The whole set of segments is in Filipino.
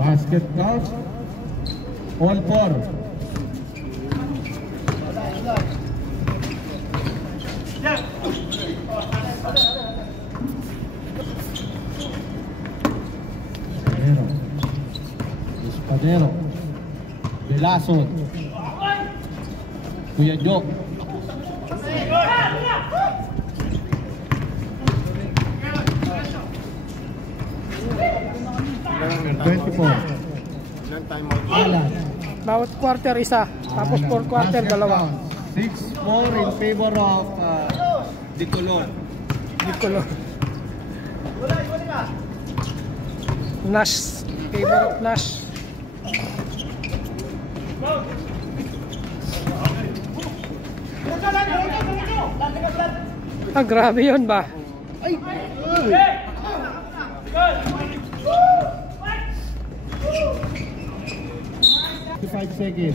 Basket count. All four. Espadero. Velasco. Kuya Jo. Alan. Bawat quarter isa, tapos 4 quarter dalawa. 6-4 in favor of Dicolor. Dicolor. Nash, favor of Nash. Ah, grabe yun ba? Ay! 5 seconds.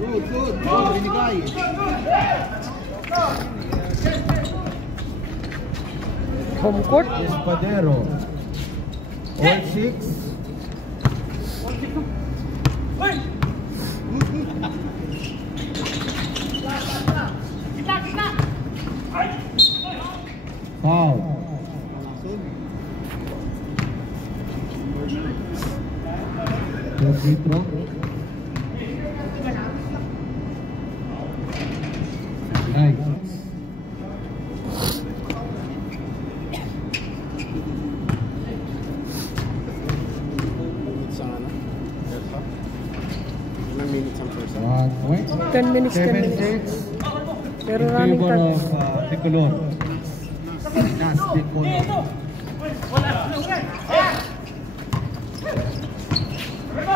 Good. Binigay. Home court. Espadero. All 6. Foul. Free throw. Nice. Ilang minutes ang first half? 10 minutes. 7-6. Pero in running favor time. of Dicolor. Nas Dicolor.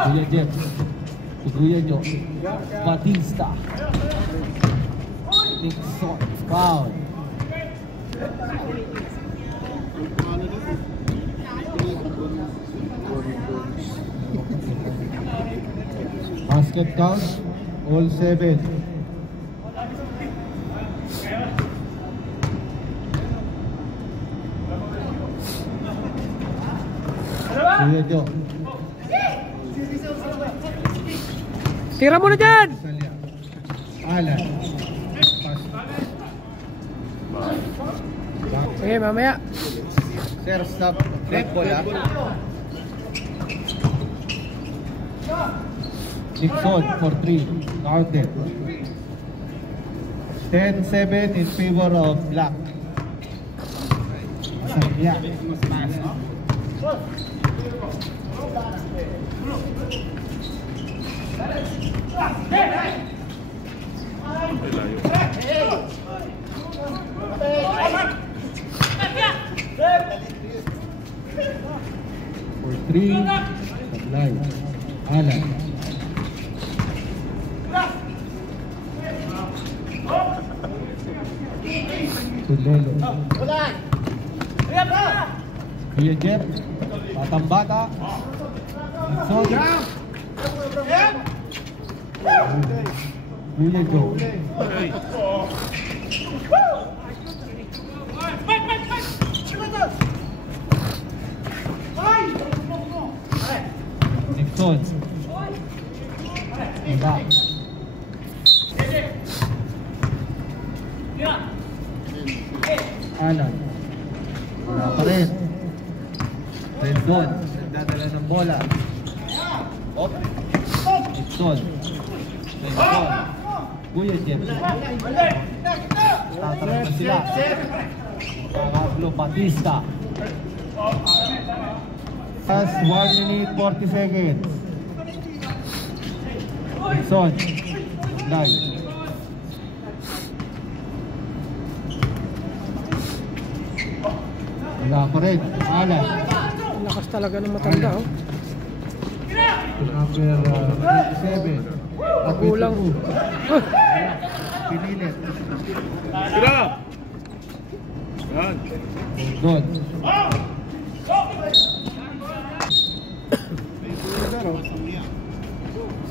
Kuya Jeff. Kuya Jo. Batista. Nixon. Foul. Basket count. All 7. Kuya Jo. Tira mo na dyan! Alan. Sige, mamaya. Sir, stop. Break ball, ha? Nixon for 3. Counted. 10-7 in favor of Black. Yeah. For 3, Sablay. Alan. Tulelo. Kuya Jeff. Batang bata. Nixon. Kuya Jo. Nixon. Iba. Alan. Wala pa rin. Rendon. Nagdadala ng bola. Op. Nixon. Rendon. Kuya Jeff. Tatarap na sila. Pablo Batista. Last 1 minute 40 seconds. Nixon. Live. Wala pa rin. Alan. Lakas talaga ng matanda, oh. Number 27. Kulang. Pinilit. Tira! Yan. Good.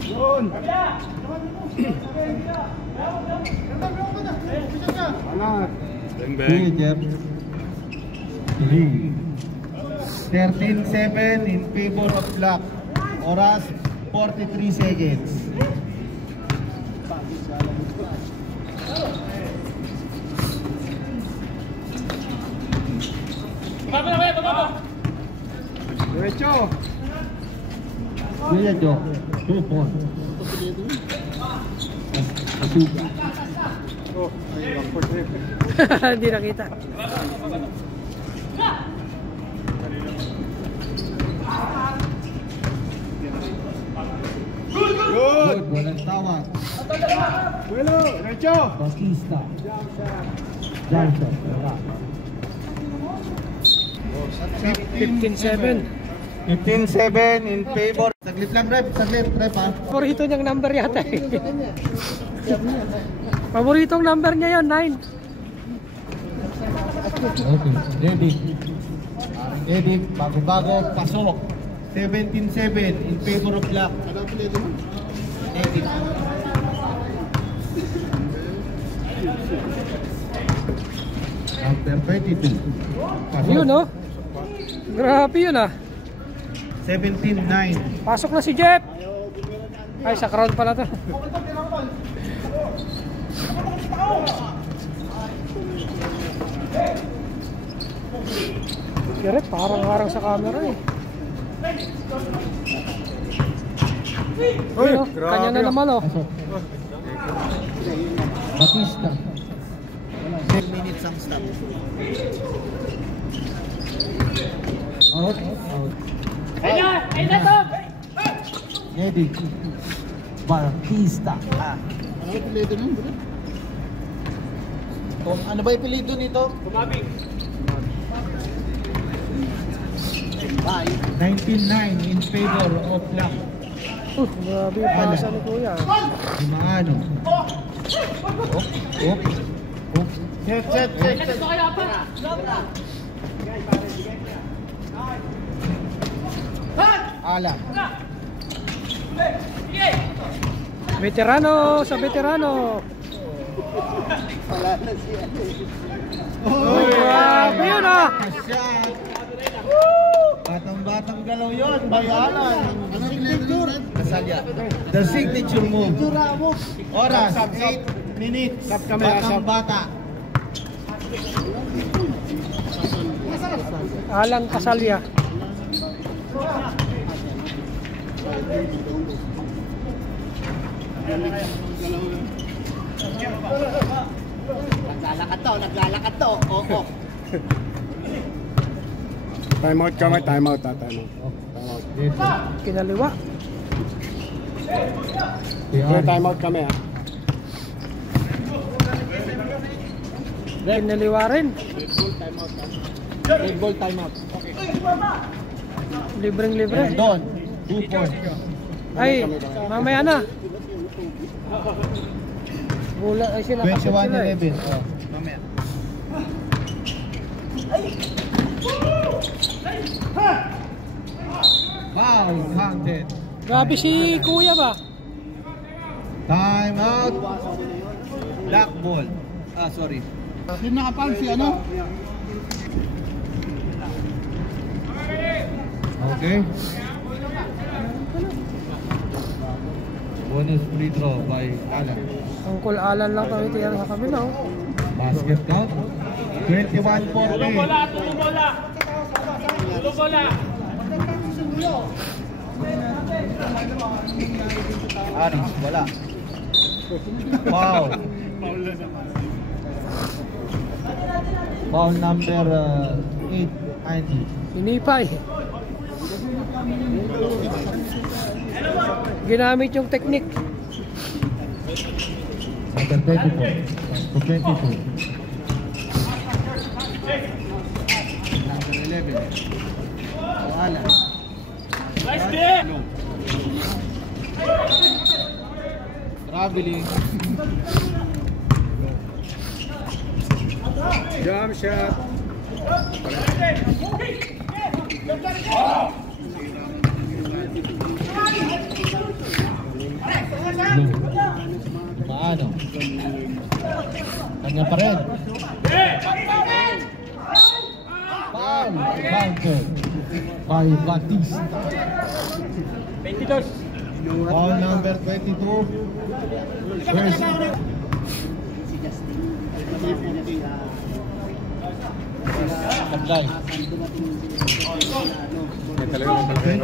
Yun! Anak! Bang bang! Kuya Jeff. 3. 13-7 in favor of black. Oras, 43 seconds. Diretso. Kuya Jo, 2 points. Asuga. Oh, ay, backward trip. Hindi nakita. Good. Good, walang tawag. Bueno, diretso. Batista. Johnson, wala. 15-7. 15-7 in favor. Saglit lang, rep ha. Paborito niyang number yata eh. Paboritong number niya yun, 9. Okay, Eddie, bago-bago, pasok. 17-7 in favor of black. Ano ang pilido mo? Eddie. Number 32. Pasok. Yun, no? Grabe yun, ah. 17-9. Pasok na si Jeff. Ay, sa crowd pala to. Garrett, parang harang sa camera eh. Uy, Yun, oh, kanya na naman, oh. Pasok. Batista. 10 minutes ang stop. Out. Eddie. Batista. Ano yung pilido nun, bro? Ano ba yung pilido nito? Tumabing. 19-9 in favor of black. Grabe yung pasa ni Kuya. Limaano. Set. Alam. Veterano sa veterano. Wala na siya. Uy, grabe yun, ah. Batang-batang galaw yun. Bayalan. Ano yung pilido? Kasalya. The signature move. Tura mo. Oras, 8 minutes. Batang bata. Alang Kasalya. Naglalakad to. Oo. Time out kami, time out. Kinaliwa. Time out kami, ha. Kinaliwa rin. Red ball timeout. Libreng-libre. Doon. 2 points. Ay, mamaya na. Bula, ay sila kasi sila eh. 21-11. Mamaya. Foul counted. Grabe si Kuya ba? Time out. Black ball. Sorry. Yung nakapal si ano? Okay. Bonus free throw by Alan. Uncle Alan lang kami tiyara sa kabila. Oh. Basket count. 21-14. Tulong bola. Aris, wala. Wow. Foul number 8, Andy. Hinipay. Ginamit yung technique. Number 24. To 22. Number 11. Alan. Nice day. Traveling. Jump shot. Paano? Kanya pa rin. Foul. Counter by Batista. 22. Foul number 22. First. Si Justin. Dumating sila. Sablay. Dumating sila. Yan talaga ang malaki.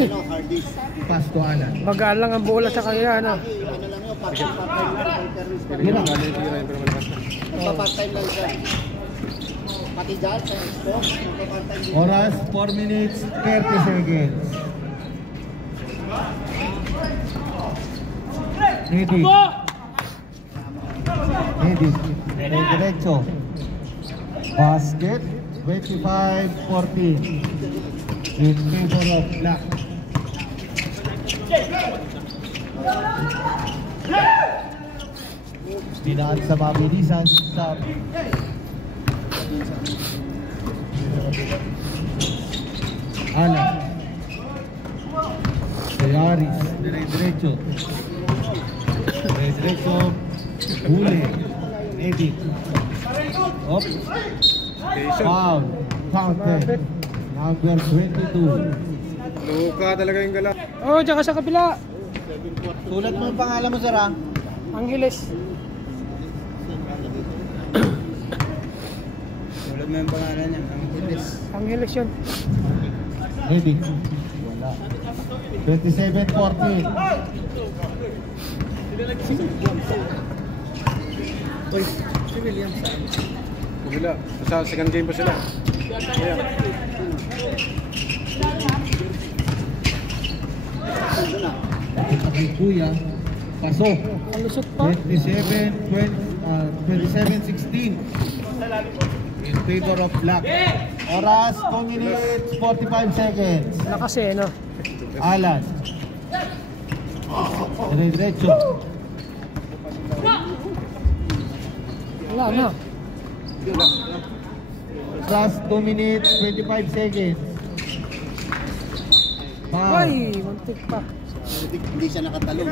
24. Hardis. Pass to Alan. Magaan lang ang bola sa kanya, ano. Ano lang yun, part-time lang. Mira. Part-time lang siya. Pati dyan sa Xbox, part-time din. Oras 4 minutes 30 seconds. Ready. Ready. Diretso. Basket 25-14 in favor of Black. Dinaan sa mabilisan sa Alan. Sayaris. Diretso. Diretso. Huli. Edit. Op. Foul. Counted. Number 22. Luka talaga yung gala. Oh, tsaka sa kabila. Sulat mo yung pangalan mo, sir, ha? Angeles. Sulat mo yung pangalan niya. Angeles yun. Ready. Wala. 27-14. Uy, si Williams. Kabila. Sa second game pa sila. Ayan. Ito kay Kuya. Pasok. Ang lusot pa. 27-16. In favor of Black. Oras 2 minutes 45 seconds. Wala kasi, no. Alan. Diretso. Wala, no. Plus 2 minutes 25 seconds. Foul. Ay, muntik pa. Hindi siya nakatalong.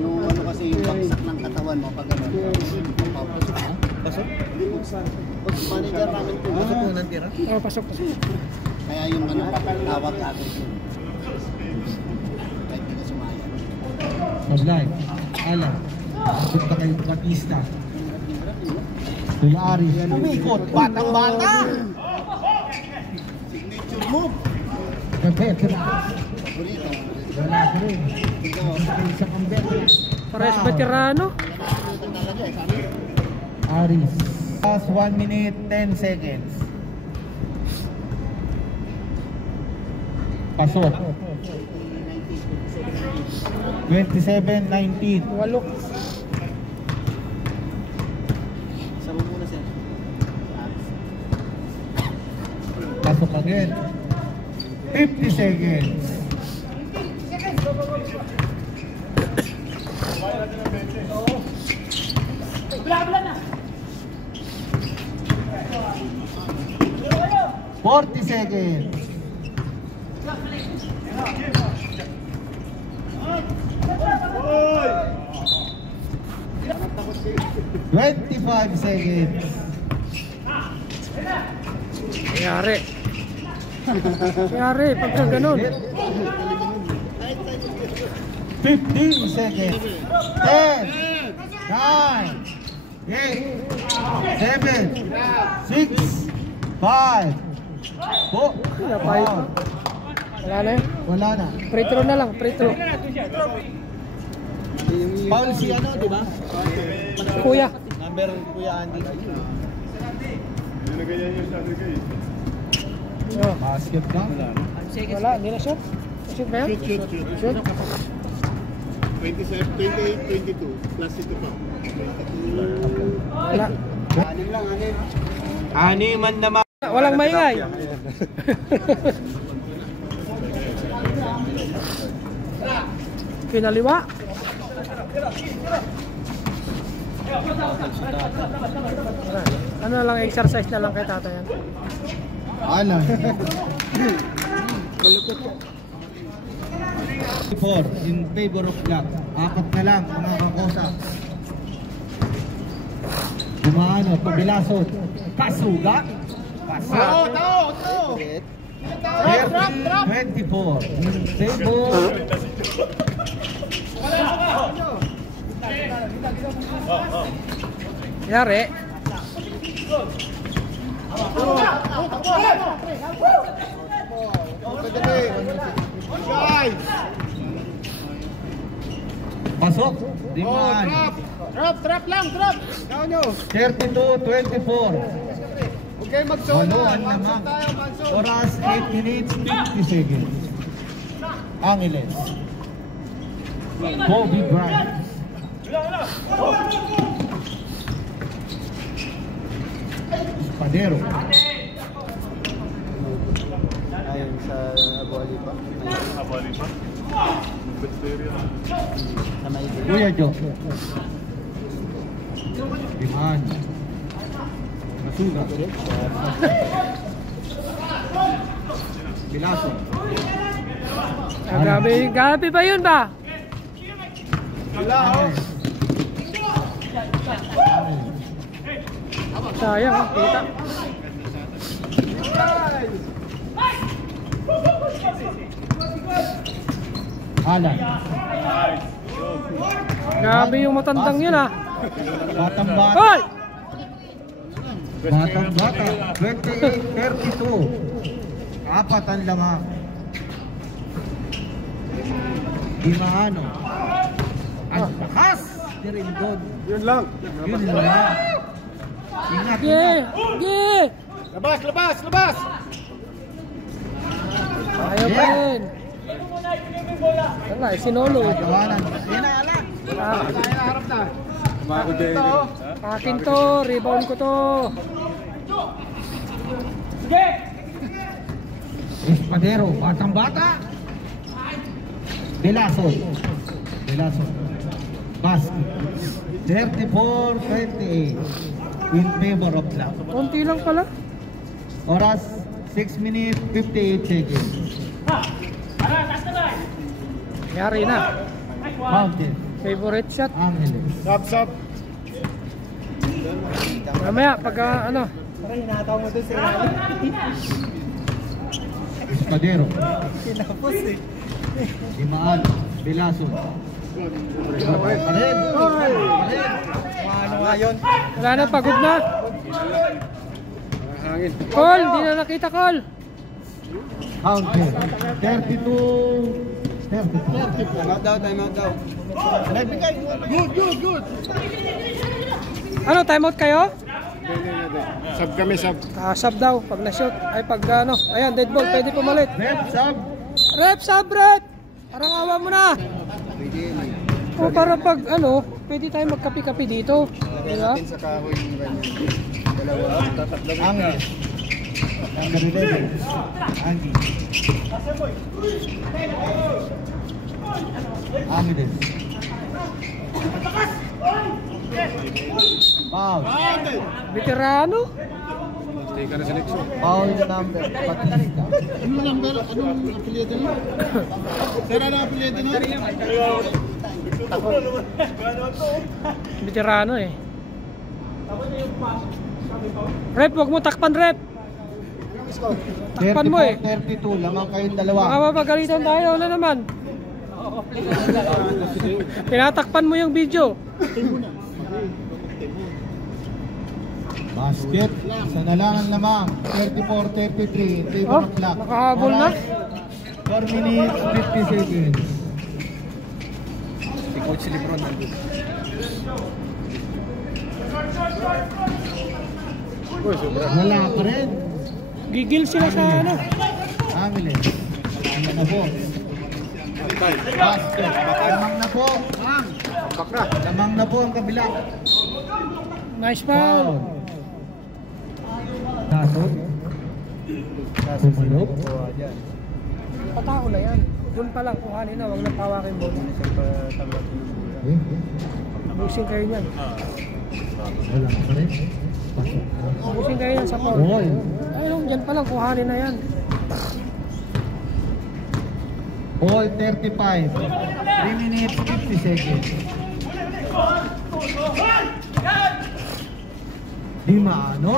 Yung ano kasi yung bagsak ng katawan mo pag ano. Pasok? Manager namin po. Pasok mo ng tira? Oh, pasok. Kaya yung ano, tawag agad yun. Kahit hindi ka sumaya. Sablay. Alan. Punta kay Batista. Kuya Ari. Umikot. Batang-bata. Signature move. Veteran. Bonito. Wala ka rin. Isa kang veteran. Pares veterano. Nakakalimutan talaga eh. Sabi, Aris. Plus 1 minute 10 seconds. Pasok. 27-19. Walok. sabi muna siya. Pasok again. 50 seconds. Bla-bla na. 40 seconds. Twenty-five seconds. Kayari. Kayari, pagka ganun. 15 seconds. 10, 9, 8, 7, 6, 5, 4. Wala na yun. Wala na. Free throw na lang, free throw. Foul si ano, di ba? Kuya. Number Kuya Andy. Oh. Basket ba? Wala, hindi na shoot. Shoot ba yan? Shoot. Shoot. 27, 28, 22. Plus ito pa. Wala. Anim lang, anim. Animan naman. Walang maingay. Pinaliwa. Ano lang, exercise na lang kay tata yan. Alan. Malupit ko. 4 in favor of Black. Apat na lang mga kakosa. Dumano, Tubilaso. Kasuga. Pasok. Ulit. 24. Table. Yari. Pasok. Diman. Drop lang, drop! Down nyo! 32-24. Huwag kayo mag-zone Waluan naman. Oras 8 minutes 50 seconds. Angeles. Kobe Bryant. Padero. Ayon sa Abu Alipa. Sa may Kuya Jo. Diman. Kasuga. Bilaso. Grabe, grabe ba yun ba? Sayang, kita. Alan. Grabe yung matandang yun ah. Batang bata. Hoy! Batang bata. 28-32. Apat ang lamang. Dimaano. Ang bakas. Dirindod. Yun lang! Yun lang. Ingat, Ge! ingat. Ge! Labas, labas, labas! Ayaw pa rin. Wala, sinolo. Gawanan. Inaala. Harap na! Umako din. Akin to, rebound ko to. Espadero. Batang bata. Bilaso. Bilaso. Basket. 34-28. In favor of Black. Konti lang pala. Oras 6 minutes 58 seconds. Yari na. Mountain. Favorite shot. Angeles. Sub. Mamaya, pagka ano. Espadero. Dimaan. Bilaso. Pared. ano nga yun? Wala na, pagod na. Hangin. Call, di na nakita call. Mountain. 32. 34. Time out daw. Good! Ano, timeout kayo? Hindi. Sub kami, sub. Sub daw, pag na-shoot. Ay, pag ano. Ayan, dead ball, pwede pumalit. Red sub. Rep, sub, rep! Parang awa mo na. O, para pag ano, pwede tayo magkapi-kapi dito. Diba? Natin sa kahoy yung ganyan. Dalawa. Angeles. Number 11. Angie. Angeles. Foul. Veterano? Stay ka na sa next one. Foul number. Batista. Anong number? Anong apelyido nyo? Sir, anong apelyido nyo? Veterano eh. Rep, huwag mo takpan, rep. Takpan mo eh. 34-32. Lamang kayong dalawa. Baka mapagalitan tayo na naman. Pinatakpan mo yung video. Basket. Isa na lang ang lamang. 34-33. Favor Oh, of Black. nakahabol na. 4 minutes 50 seconds. Si Coach Lebron nandun. Wala pa rin. Gigil sila sa ano. Angeles. Lamang na po. Basket. Lamang na po. Lamang na po ang kabila. Nice foul. Nasod. Sumunod. Patao na yan. Doon pa lang kuhanin na, huwag nang pawakin mo. Busing kayo niyan. Wala pa rin. Pasok. Busing kayo yan sa foul. Oy. Ayun, dyan pa lang kuhanin na yan. All 35. 3 minutes 50 seconds. Di maano.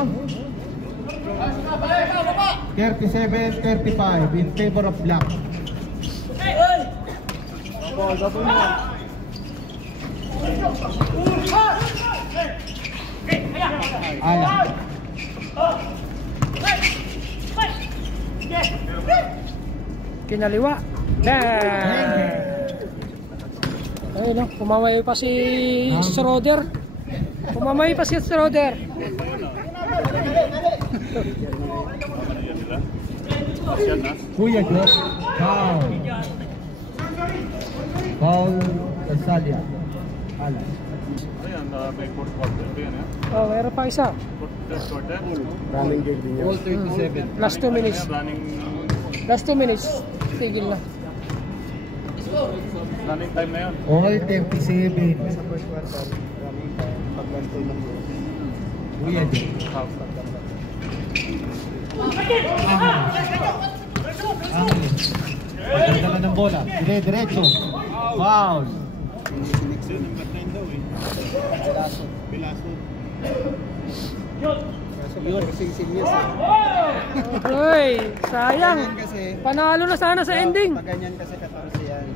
37-35 in favor of black. Alan. Kinaliwa. Ayun no, pumamay pa si Schroeder. Pumamay pa si Schroeder. Kuya Jo. Foul. Foul Casalia. Alan. Ayan, may fourth quarter pa yan, Oh, mayroon pa isa. Fourth quarter. Running game din yan. All 37. Last 2 minutes. Last 2 minutes. Tigil na. Running time na yan. All 37. Kuya Jo. Magdala ng bola. Diretso. Foul. Uy, sayang. Kasi, Panalo na sana sa ending. pag ganyan kasi 14 yan.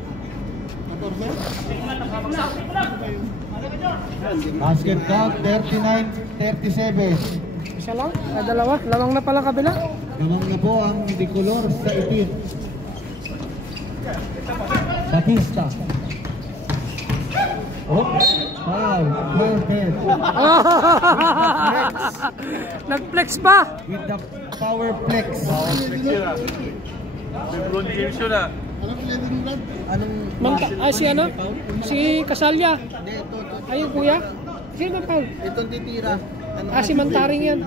Basket count 39-37. Isa lang? Dalawa? Lamang na pala kabila? Gamang na po ang bicolor sa itim. Batista. Oh, foul. Perfect. Nag-flex pa. With the power flex. LeBron James yun ah. Si ano? Si Casalia. Ayun kuya. Sino Paul? Itong titira. Si Mantaring yan.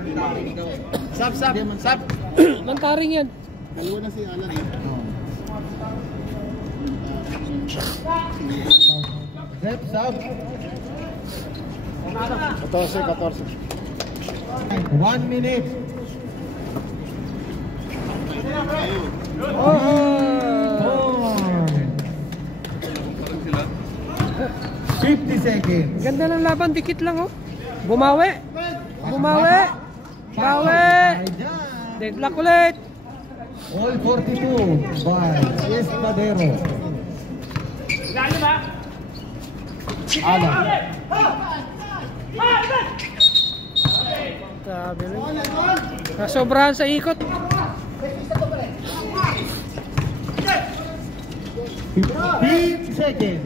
Sap. Mantaring yan. Dalawa na si Alan. Rep sub. 14. 1 minute. Oh. 50 seconds. Ganda ng laban, dikit lang oh. Bumawi. Bawi. Deadlock ulit. All 42 by Espadero. Alan. Sabi lang. Nasobrahan sa ikot. 15 seconds.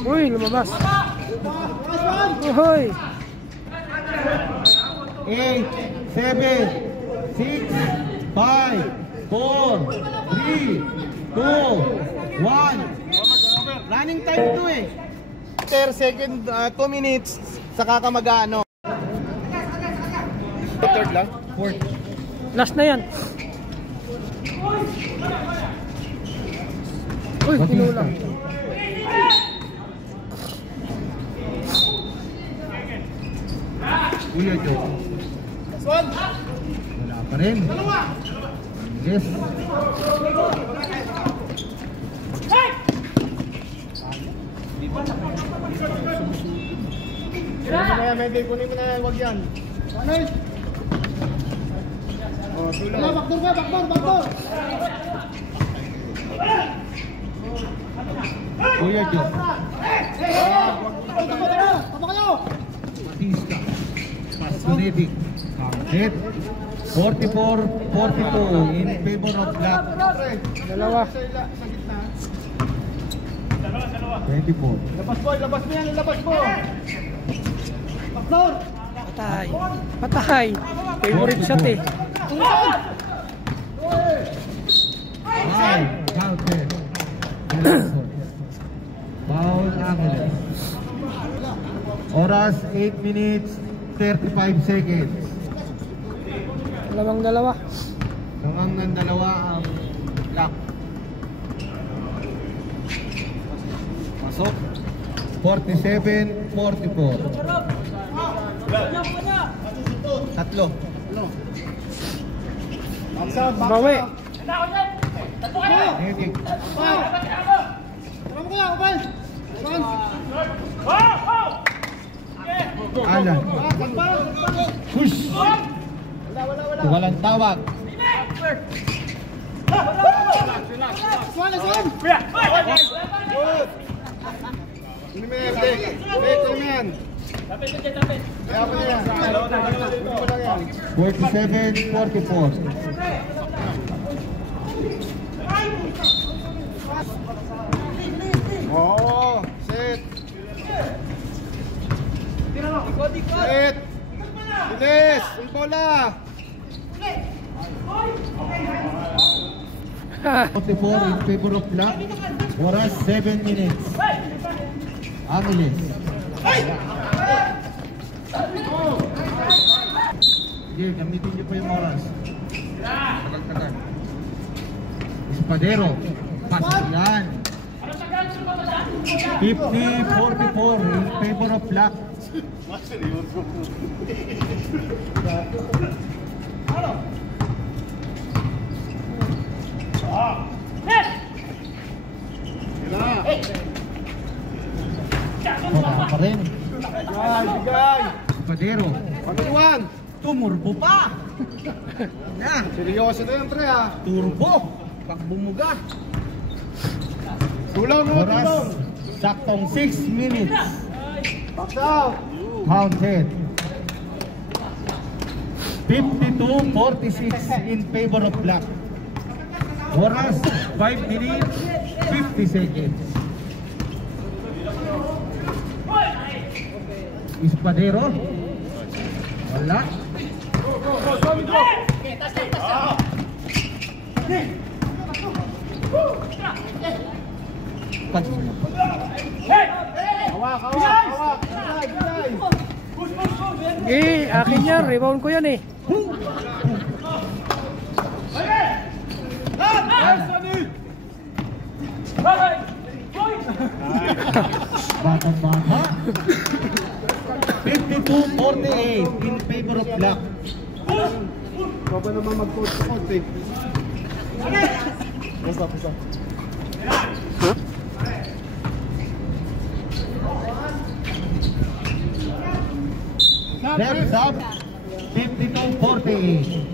Uy, lumabas. Uy. 8, 7, 6, 5, 4, 3, 2, 1. Running time to eh. 30 second, 2 minutes. Saka ka mag-ano. Third lang? Fourth. Last na yan. Uy, kinulang. Kuya Jo. Wala pa rin. Yes. Kaya may day kunin mo na, wag yan. Ano? Oh, tuloy. Baktor. Kuya Jo. Batista. Pasonedic. Hit. 44-42 in favor of black. Dalawa. 24. Labas mo yan, labas mo. Baktor. Patay. Favorite shot eh. Foul. Counted. Foul Angeles. Oras 8 minutes 35 seconds. Dalawa. Namang ng dalawa ang black. Pasok. 47-44. Tatlo. Bawi. Heading. Alan. Push. Walang tawag. Forty-seven, 44. Oh, set. Set. Bilis, yung bola. 44 in favor of Black. Oras 7 minutes. Angeles. Sige, gamitin niyo pa yung oras. Tagal-tagal. Espadero. Pasok yan. 50-44 in favor of Black. Wala pa rin. Bigay. Espadero. Pagkaluan. Tumurbo pa. Na. Seryoso na yan, pre, ha. Turbo. Pag bumuga. Tulong mo, tulong. Oras. Saktong 6 minutes. Back down. Counted. 52-46 in favor of Black. Oras 5 minutes 50 seconds. Espadero. Wala. Hawak, hawak, hawak. Bigay, bigay. Akin yan. Rebound ko yan eh. Bata-bata. 52-48 in favor of Black. Ikaw ba naman mag-coach eh? Basta. Left up. 52-48.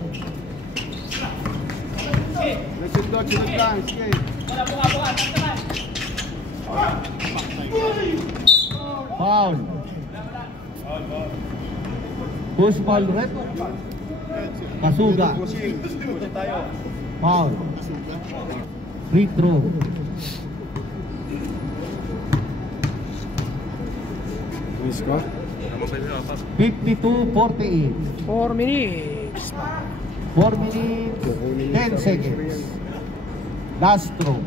Nasundot, sunod lang. Sige. Foul. Who's foul red? Kasuga. Foul. Free throw. Miss ko? 52-48. 4 minutes. 4 minutes 10 seconds. Last throw.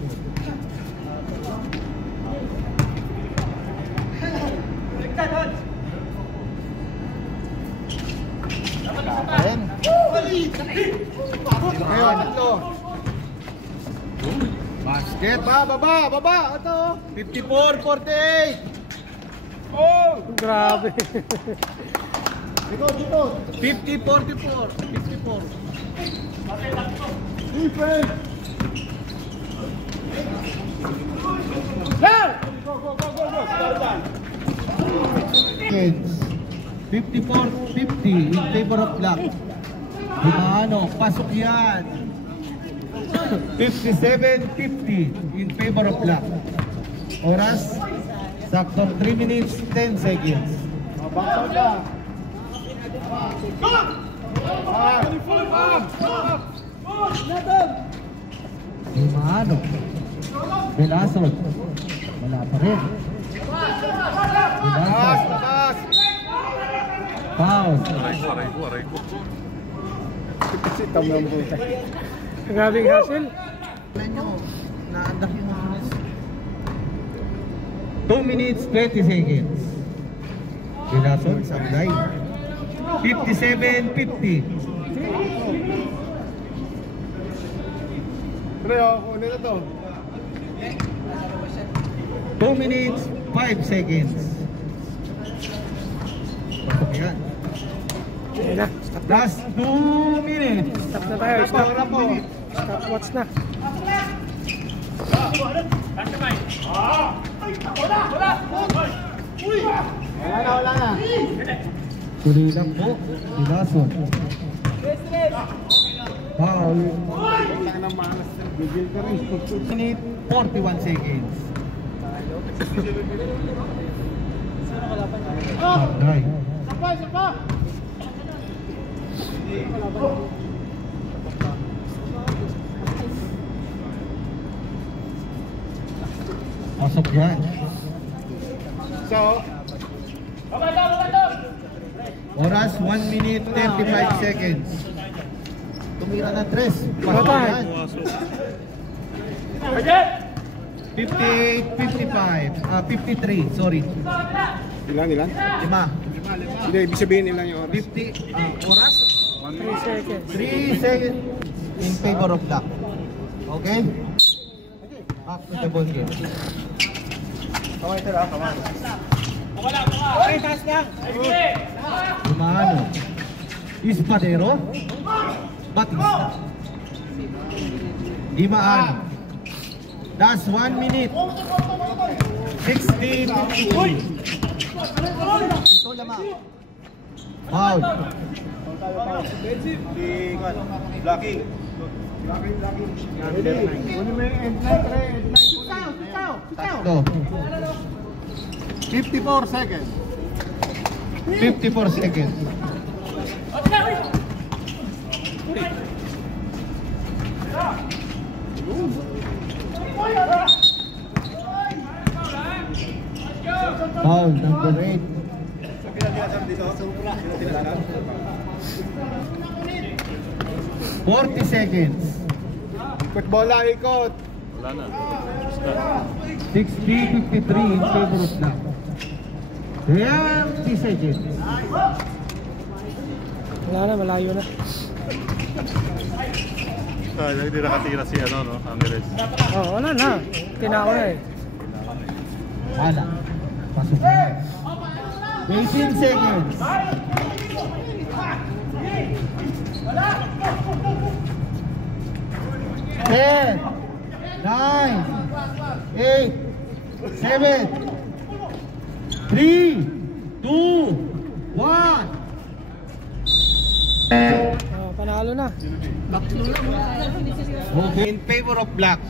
Ayan. Ngayon, ito. Basket. Baba. Ito. 54-48. Oh! Grabe. Dito. 50-44. 54. Defense. 54-50 in favor of Black. Ano, pasok yan. 57-50 in favor of Black. Oras, saktong 3 minutes 10 seconds. Baksaw ka. Ano, Velasquez. Wala pa rin. Velasquez. Taas. Foul. Kasi tama mo ito. Grabing hassle. Naandak yung 2 minutes 20 seconds. Velasquez, sablay. 57-50. Pre, kunin na to. 2 minutes 5 seconds. Pasok yan. Ayan na. Last 2 minutes. Stop na tayo. Stop. Stop watch na. Wala na. Tuloy lang po. Pilason. Foul. Minute 41 seconds. Right. Pasok yan. Oras 1 minute 35 seconds. Tumira na 3. Pasok yan. 58, 55, 53, sorry. Ilan? 5. Hindi, ibig sabihin ilan yung oras. 50 oras. 3 seconds. 3 seconds in favor of black. Okay? Back to the ball game. Kumano? Ispadero? Batista? Imaan? That's 1 minute. 60. Ito lamang. Foul. Blocking. Tatlo. 54 seconds. 54 seconds. Foul number 8. 40 seconds. Ikot bola, ikot. 60-53 in favor of black. 30 seconds. Wala na, malayo na. Hindi nakatira si ano, no? Angeles. Oh, wala na. Tinako na eh. Wala. Pasok na. 18 seconds. 10, 9, 8, 7, 3, 2, 1. Oh, panalo na. Okay. In favor of black.